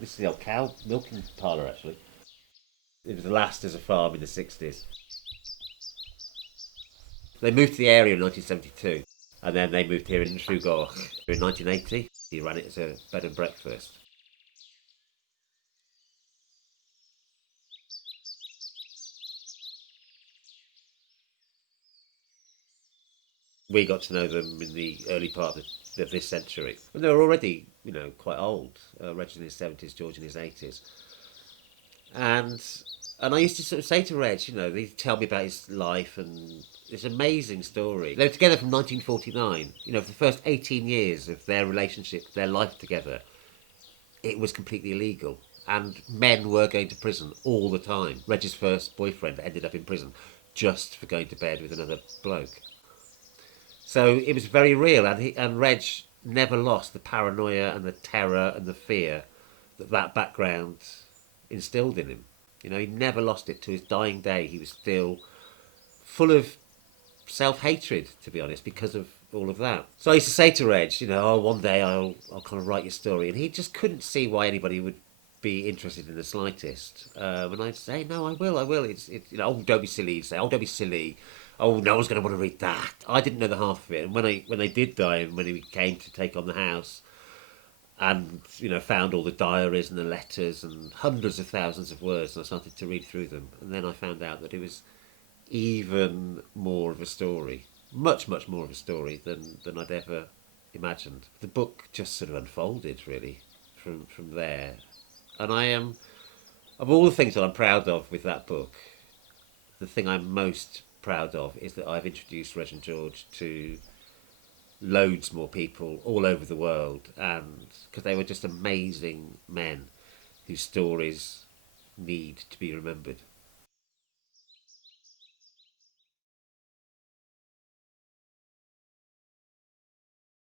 This is the old cow milking parlour, actually. It was the last as a farm in the 60s. They moved to the area in 1972, and then they moved here in Trugor in 1980. He ran it as a bed and breakfast. We got to know them in the early part of this century. And they were already, quite old. Reg in his 70s, George in his 80s. And I used to sort of say to Reg, he'd tell me about his life and this amazing story. They were together from 1949. For the first 18 years of their relationship, their life together, it was completely illegal. And men were going to prison all the time. Reg's first boyfriend ended up in prison just for going to bed with another bloke. So it was very real, and Reg never lost the paranoia and the terror and the fear that background instilled in him. He never lost it to his dying day. He was still full of self hatred, to be honest, because of all of that. So I used to say to Reg, oh, one day I'll kind of write your story, and he just couldn't see why anybody would be interested in the slightest. And I'd say, no, I will. Oh, don't be silly. He'd say, oh, don't be silly. Oh, no one's going to want to read that. I didn't know the half of it. And when they did die, and when he came to take on the house, and found all the diaries and the letters and hundreds of thousands of words, and I started to read through them, and then I found out that it was even more of a story, much more of a story than I'd ever imagined. The book just sort of unfolded really from there, and I am, of all the things that I'm proud of with that book, the thing I'm most proud of is that I've introduced Reg and George to loads more people all over the world, and because they were just amazing men whose stories need to be remembered.